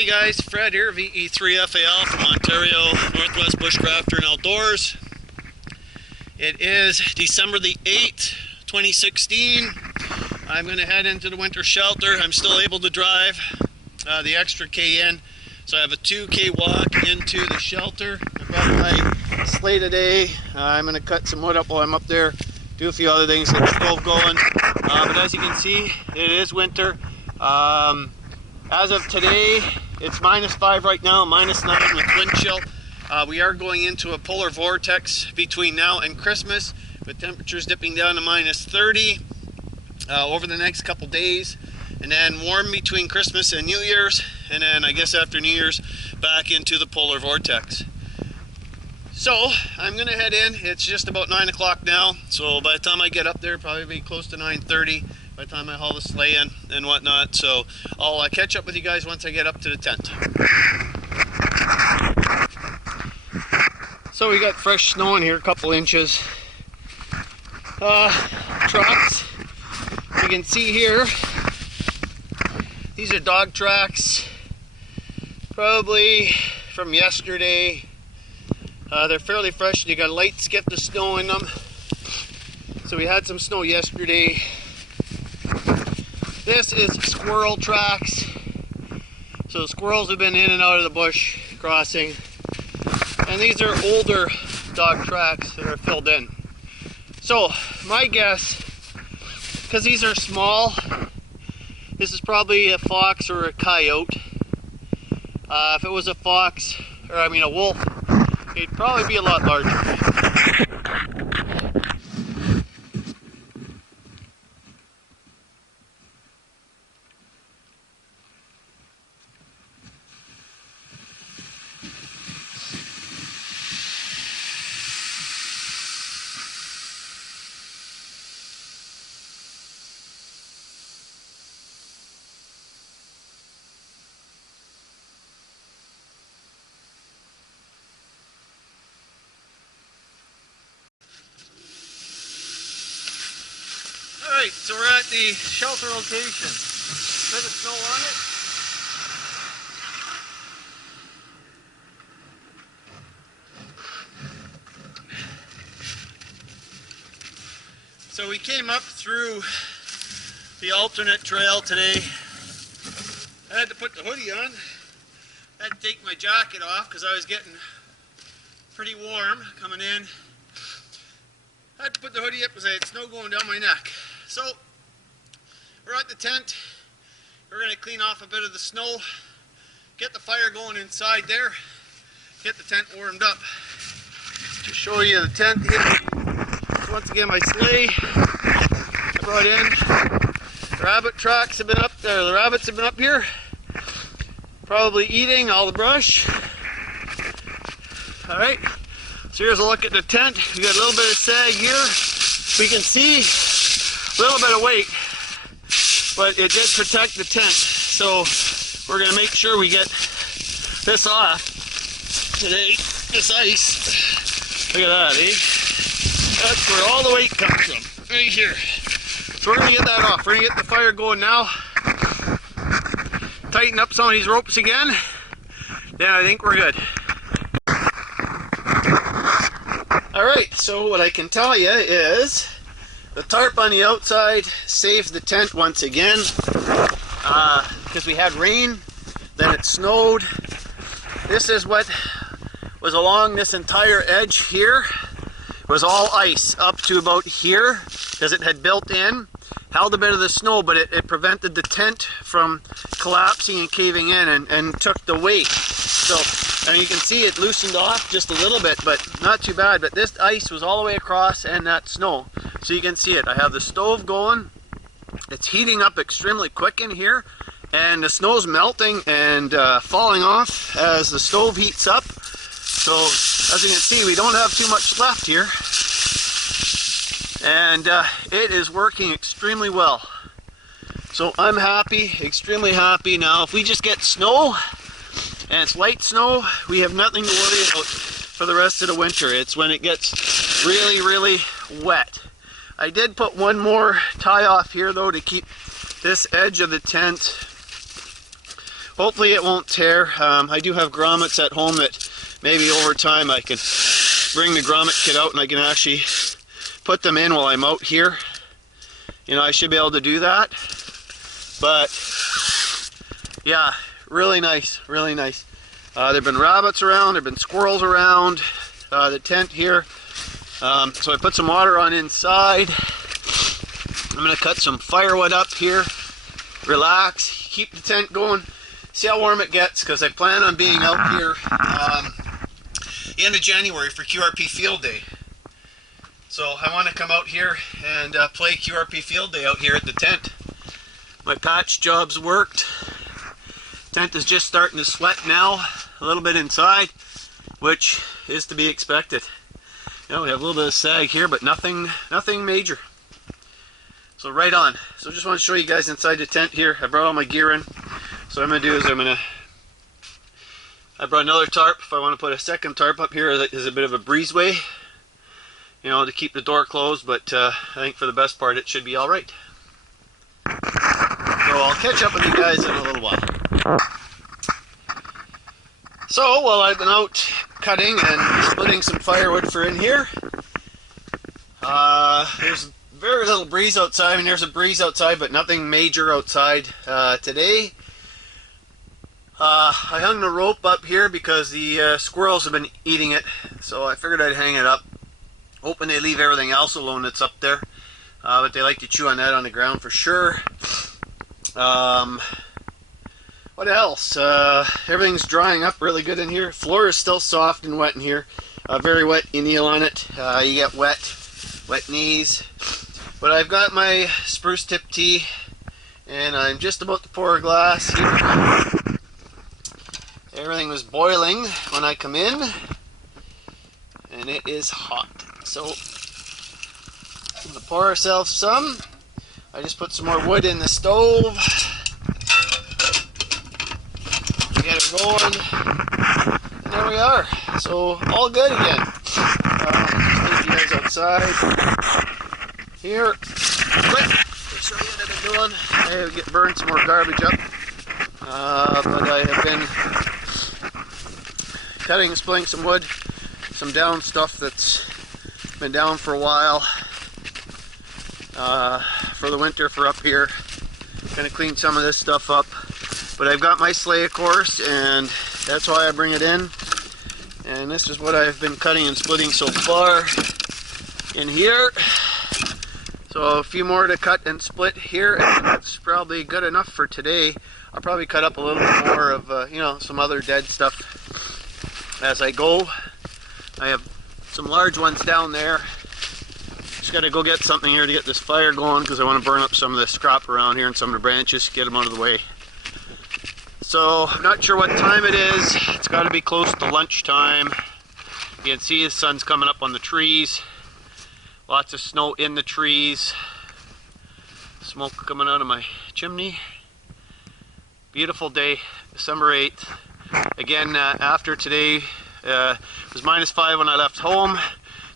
Hey guys, Fred here, VE3FAL from Ontario, Northwest Bushcrafter and Outdoors. It is December the 8th, 2016. I'm going to head into the winter shelter. I'm still able to drive the extra K in, so I have a 2K walk into the shelter. I've got my sleigh today. I'm going to cut some wood up while I'm up there, do a few other things, get the stove going. But as you can see, it is winter. As of today, it's -5 right now, -9 with wind chill. We are going into a polar vortex between now and Christmas, with temperatures dipping down to -30 over the next couple days, and then warm between Christmas and New Year's, and then I guess after New Year's back into the polar vortex. So I'm gonna head in. It's just about 9 o'clock now, so by the time I get up there, probably be close to 9:30 by the time I haul the sleigh in and whatnot. So I'll catch up with you guys once I get up to the tent. So we got fresh snow in here, a couple inches. Tracks, you can see here, these are dog tracks, probably from yesterday. They're fairly fresh. You got a light skip of snow in them. So we had some snow yesterday. This is squirrel tracks. So squirrels have been in and out of the bush crossing. And these are older dog tracks that are filled in. So my guess, because these are small, this is probably a fox or a coyote. If it was a fox, or I mean a wolf, it'd probably be a lot larger. Alright, so we're at the shelter location. Bit of snow on it. So we came up through the alternate trail today. I had to put the hoodie on. I had to take my jacket off because I was getting pretty warm coming in. I had to put the hoodie up because I had snow going down my neck. So we're at the tent. We're going to clean off a bit of the snow, get the fire going inside there, get the tent warmed up. To show you the tent here. So once again, my sleigh I brought in. Rabbit tracks have been up there. The rabbits have been up here, probably eating all the brush. All right. So here's a look at the tent. We got a little bit of sag here. We can see a little bit of weight, but it did protect the tent. So we're going to make sure we get this off today. This ice. Look at that, eh? That's where all the weight comes from, right here. So we're going to get that off. We're going to get the fire going now. Tighten up some of these ropes again. Then I think we're good. Alright, so what I can tell you is the tarp on the outside saved the tent once again, because we had rain, then it snowed. This is what was along this entire edge here. It was all ice up to about here, because it had built in, held a bit of the snow, but it prevented the tent from collapsing and caving in, and took the weight. So, and you can see it loosened off just a little bit, but not too bad. But this ice was all the way across, and that snow. So you can see it. I have the stove going. It's heating up extremely quick in here, and the snow's melting and falling off as the stove heats up. So as you can see, we don't have too much left here, and it is working extremely well. So I'm happy, extremely happy. Now if we just get snow, and it's light snow, we have nothing to worry about for the rest of the winter. It's when it gets really, really wet. I did put one more tie off here though to keep this edge of the tent hopefully it won't tear. I do have grommets at home that maybe over time I can bring the grommet kit out and I can actually put them in while I'm out here. You know, I should be able to do that. But yeah, really nice, really nice. There've been rabbits around, there've been squirrels around the tent here. So I put some water on inside. I'm gonna cut some firewood up here, relax, keep the tent going, see how warm it gets, because I plan on being out here the end of January for QRP Field Day. So I want to come out here and play QRP Field Day out here at the tent. My patch job's worked. Tent is just starting to sweat now, a little bit inside, which is to be expected. You know, we have a little bit of sag here, but nothing major. So right on. So just want to show you guys inside the tent here. I brought all my gear in. So what I'm going to do is I brought another tarp. If I want to put a second tarp up here as a bit of a breezeway, you know, to keep the door closed, but I think for the best part it should be alright. So I'll catch up with you guys in a little while. So while I've been out cutting and splitting some firewood for in here, there's very little breeze outside. I mean, there's a breeze outside, but nothing major outside today. I hung the rope up here because the squirrels have been eating it, so I figured I'd hang it up, hoping they leave everything else alone that's up there. But they like to chew on that on the ground for sure. What else? Everything's drying up really good in here. Floor is still soft and wet in here. Very wet. You kneel on it, you get wet knees. But I've got my spruce tip tea, and I'm just about to pour a glass here. Everything was boiling when I come in, and it is hot. So I'm going to pour ourselves some. I just put some more wood in the stove. Get it going. And there we are. So all good again. Just take you guys outside. Here, let's show you what I've been doing. I have get burned some more garbage up, but I have been cutting and splitting some wood, some down stuff that's been down for a while for the winter for up here. Gonna clean some of this stuff up, but I've got my sleigh, of course, and that's why I bring it in. And this is what I've been cutting and splitting so far in here. So a few more to cut and split here, and that's probably good enough for today. I'll probably cut up a little bit more of, you know, some other dead stuff as I go. I have some large ones down there. Just got to go get something here to get this fire going, because I want to burn up some of the scrap around here and some of the branches, get them out of the way. So I'm not sure what time it is. It's got to be close to lunchtime. You can see the sun's coming up on the trees. Lots of snow in the trees. Smoke coming out of my chimney. Beautiful day, December 8th. Again, after today, it was -5 when I left home.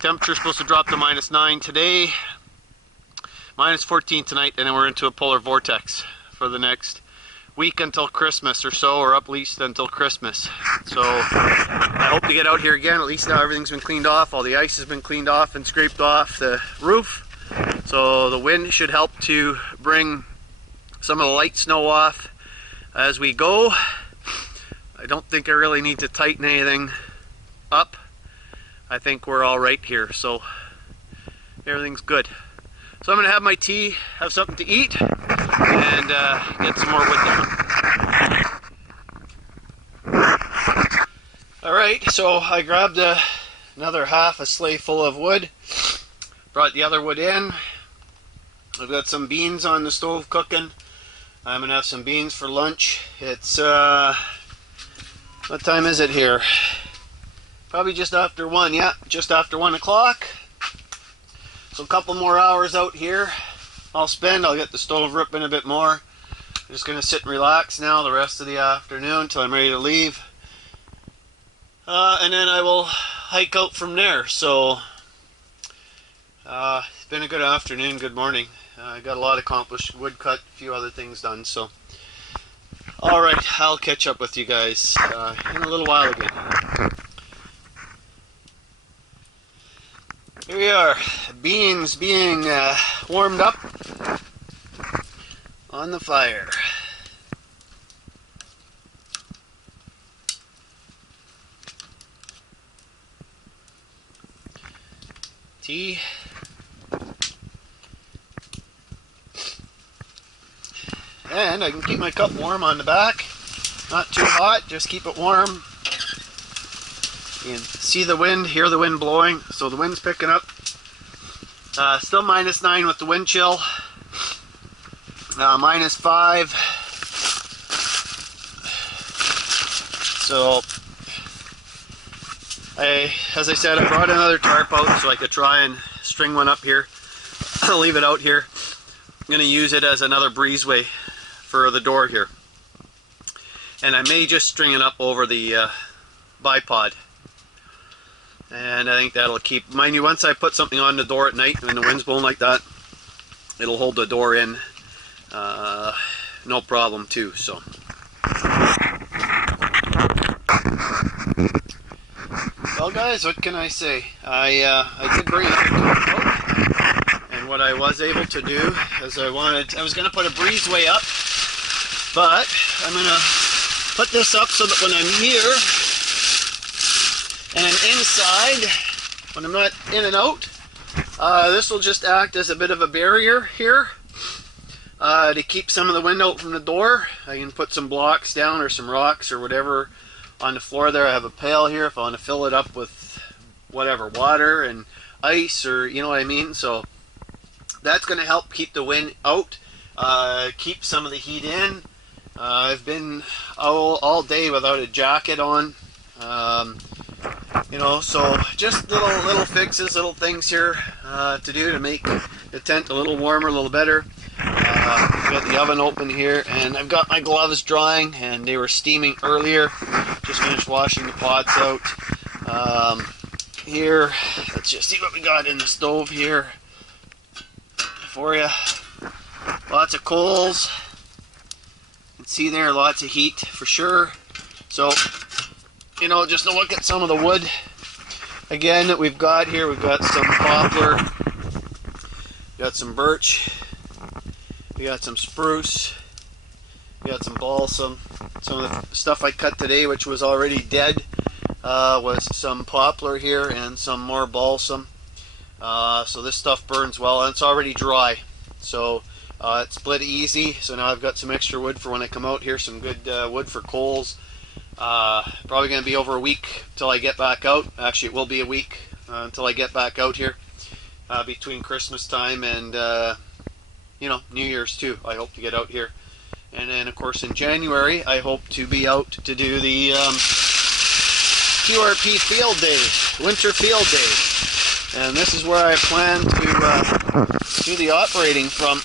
Temperature's supposed to drop to -9 today. -14 tonight, and then we're into a polar vortex for the next week until Christmas or so, or at least until Christmas. So I hope to get out here again. At least now everything's been cleaned off. All the ice has been cleaned off and scraped off the roof. So the wind should help to bring some of the light snow off as we go. I don't think I really need to tighten anything up. I think we're all right here, so everything's good. So I'm going to have my tea, have something to eat, and get some more wood down. Alright, so I grabbed another half a sleigh full of wood, brought the other wood in. I've got some beans on the stove cooking. I'm going to have some beans for lunch. It's, what time is it here? Probably just after 1, yeah, just after 1 o'clock. So a couple more hours out here I'll get the stove ripping a bit more. I'm just going to sit and relax now the rest of the afternoon until I'm ready to leave. And then I will hike out from there. So it's been a good afternoon, good morning. I got a lot accomplished, wood cut, a few other things done. So Alright, I'll catch up with you guys in a little while again. Here we are, beans being warmed up on the fire. Tea. And I can keep my cup warm on the back. Not too hot, just keep it warm. You can see the wind, hear the wind blowing, so the wind's picking up. Still -9 with the wind chill. -5. So, as I said, I brought another tarp out so I could try and string one up here. I'll leave it out here. I'm going to use it as another breezeway for the door here. And I may just string it up over the bipod. And I think that'll keep, mind you, once I put something on the door at night when the wind's blowing like that, it'll hold the door in no problem too. So well guys, what can I say? I did bring it out, and what I was able to do is I was going to put a breezeway up, but I'm going to put this up so that when I'm here and I'm inside, when I'm not in and out, this will just act as a bit of a barrier here to keep some of the wind out from the door. I can put some blocks down or some rocks or whatever on the floor there. I have a pail here if I want to fill it up with whatever, water and ice, or you know what I mean. So that's going to help keep the wind out, keep some of the heat in. I've been all day without a jacket on. You know, so just little fixes, little things here to do to make the tent a little warmer, a little better. I've got the oven open here, and I've got my gloves drying, and they were steaming earlier. Just finished washing the pots out. Here, let's just see what we got in the stove here for you. Lots of coals. You can see there, lots of heat for sure. So, you know, just to look at some of the wood again that we've got here. We've got some poplar, we got some birch, we got some spruce, we got some balsam. Some of the stuff I cut today, which was already dead, was some poplar here and some more balsam. So this stuff burns well, and it's already dry. So it split easy. So now I've got some extra wood for when I come out here, some good wood for coals. Probably going to be over a week till I get back out. Actually, it will be a week until I get back out here between Christmas time and you know, New Year's too. I hope to get out here, and then of course in January I hope to be out to do the QRP field day, winter field day, and this is where I plan to do the operating from.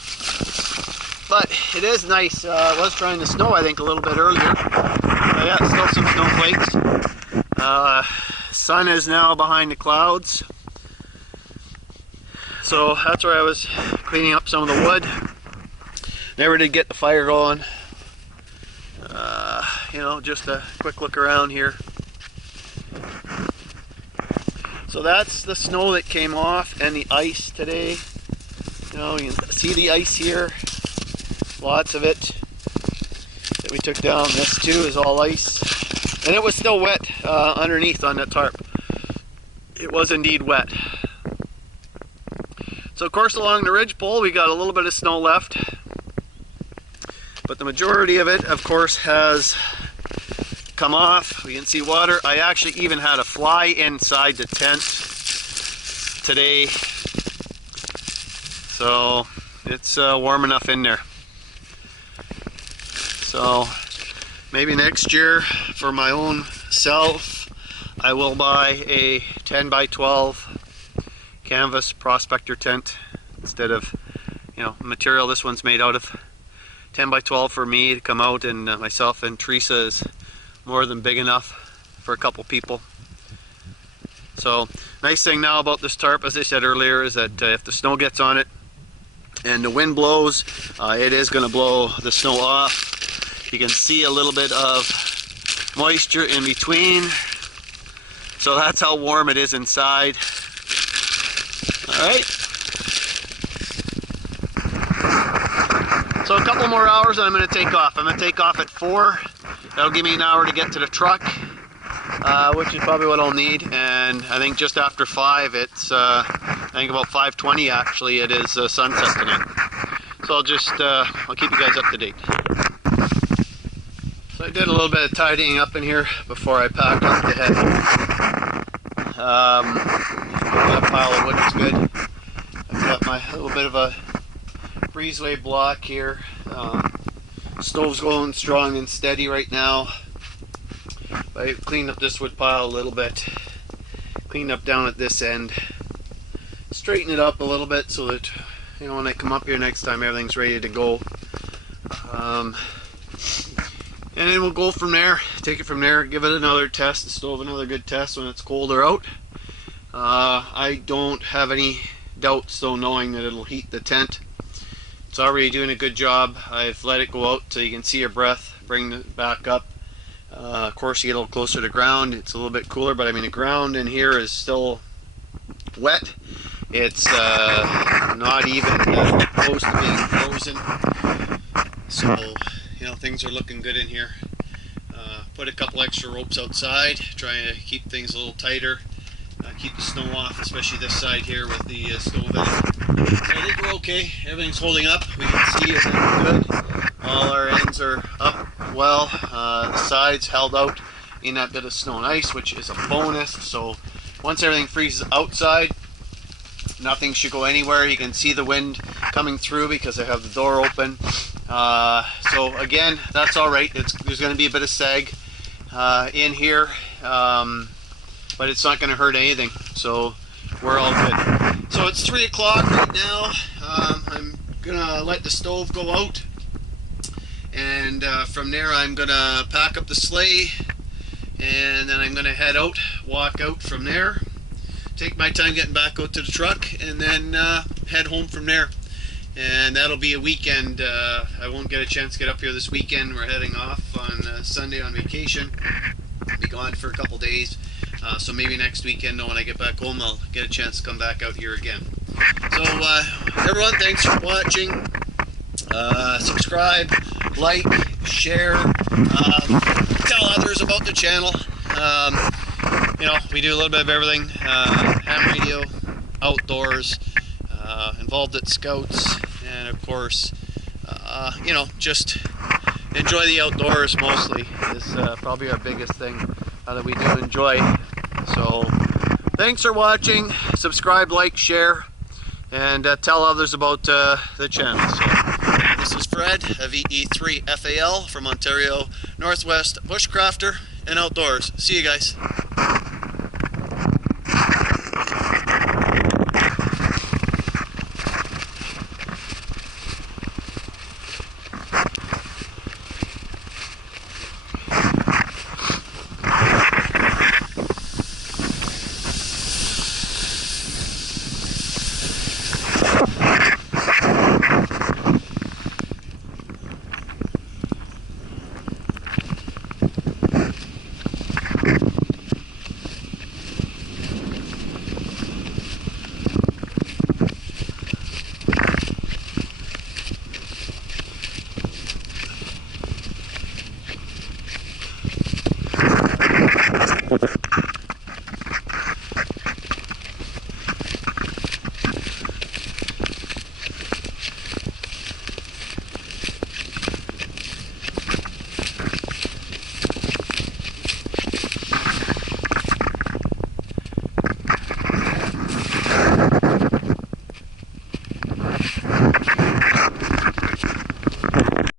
But it is nice. It was trying to snow, I think, a little bit earlier. Yeah, still some snowflakes. Sun is now behind the clouds. So that's where I was cleaning up some of the wood. Never did get the fire going. You know, just a quick look around here. So that's the snow that came off and the ice today. You know, you can see the ice here. Lots of it that we took down. This too is all ice, and it was still wet underneath on that tarp. It was indeed wet. So of course along the ridgepole we got a little bit of snow left, but the majority of it of course has come off. We can see water. I actually even had a fly inside the tent today, so it's warm enough in there. So maybe next year for my own self I will buy a 10 by 12 canvas prospector tent instead of, you know, material this one's made out of. 10 by 12 for me to come out, and myself and Teresa is more than big enough for a couple people. So nice thing now about this tarp, as I said earlier, is that if the snow gets on it and the wind blows, it is going to blow the snow off. You can see a little bit of moisture in between. So that's how warm it is inside. All right. So a couple more hours and I'm going to take off. I'm going to take off at 4. That'll give me an hour to get to the truck, which is probably what I'll need. And I think just after 5, it's I think about 5:20 actually. It is sunset tonight. So I'll keep you guys up to date. So I did a little bit of tidying up in here before I packed up to head home. That pile of wood is good. I've got my little bit of a breezeway block here. Stove's going strong and steady right now. I cleaned up this wood pile a little bit. Cleaned up down at this end. Straighten it up a little bit so that, you know, when I come up here next time everything's ready to go. And then we'll go from there, take it from there, give it another test, the stove another good test when it's colder out. I don't have any doubts though, knowing that it'll heat the tent. It's already doing a good job. I've let it go out so you can see your breath, bring it back up. Of course you get a little closer to ground, it's a little bit cooler, but I mean the ground in here is still wet. It's not even close to being frozen. So, you know, things are looking good in here. Put a couple extra ropes outside, trying to keep things a little tighter, keep the snow off, especially this side here with the stove in it. So I think we're okay. Everything's holding up. We can see it's good. All our ends are up well. The sides held out in that bit of snow and ice, which is a bonus. So once everything freezes outside, nothing should go anywhere. You can see the wind coming through because I have the door open. So again, that's all right. There's going to be a bit of sag in here, but it's not going to hurt anything. So we're all good. So it's 3 o'clock right now. I'm going to let the stove go out. And from there I'm going to pack up the sleigh. And then I'm going to head out, walk out from there. Take my time getting back out to the truck. And then head home from there. And that'll be a weekend. I won't get a chance to get up here this weekend. We're heading off on Sunday on vacation. Be gone for a couple days. So maybe next weekend when I get back home I'll get a chance to come back out here again. So everyone, thanks for watching. Subscribe, like, share, tell others about the channel. You know, we do a little bit of everything. Ham radio, outdoors, involved at Scouts, and of course, you know, just enjoy the outdoors mostly is probably our biggest thing that we do enjoy. So thanks for watching. Subscribe, like, share, and tell others about the channel. So this is Fred of VE3FAL from Ontario Northwest Bushcrafter and Outdoors. See you guys.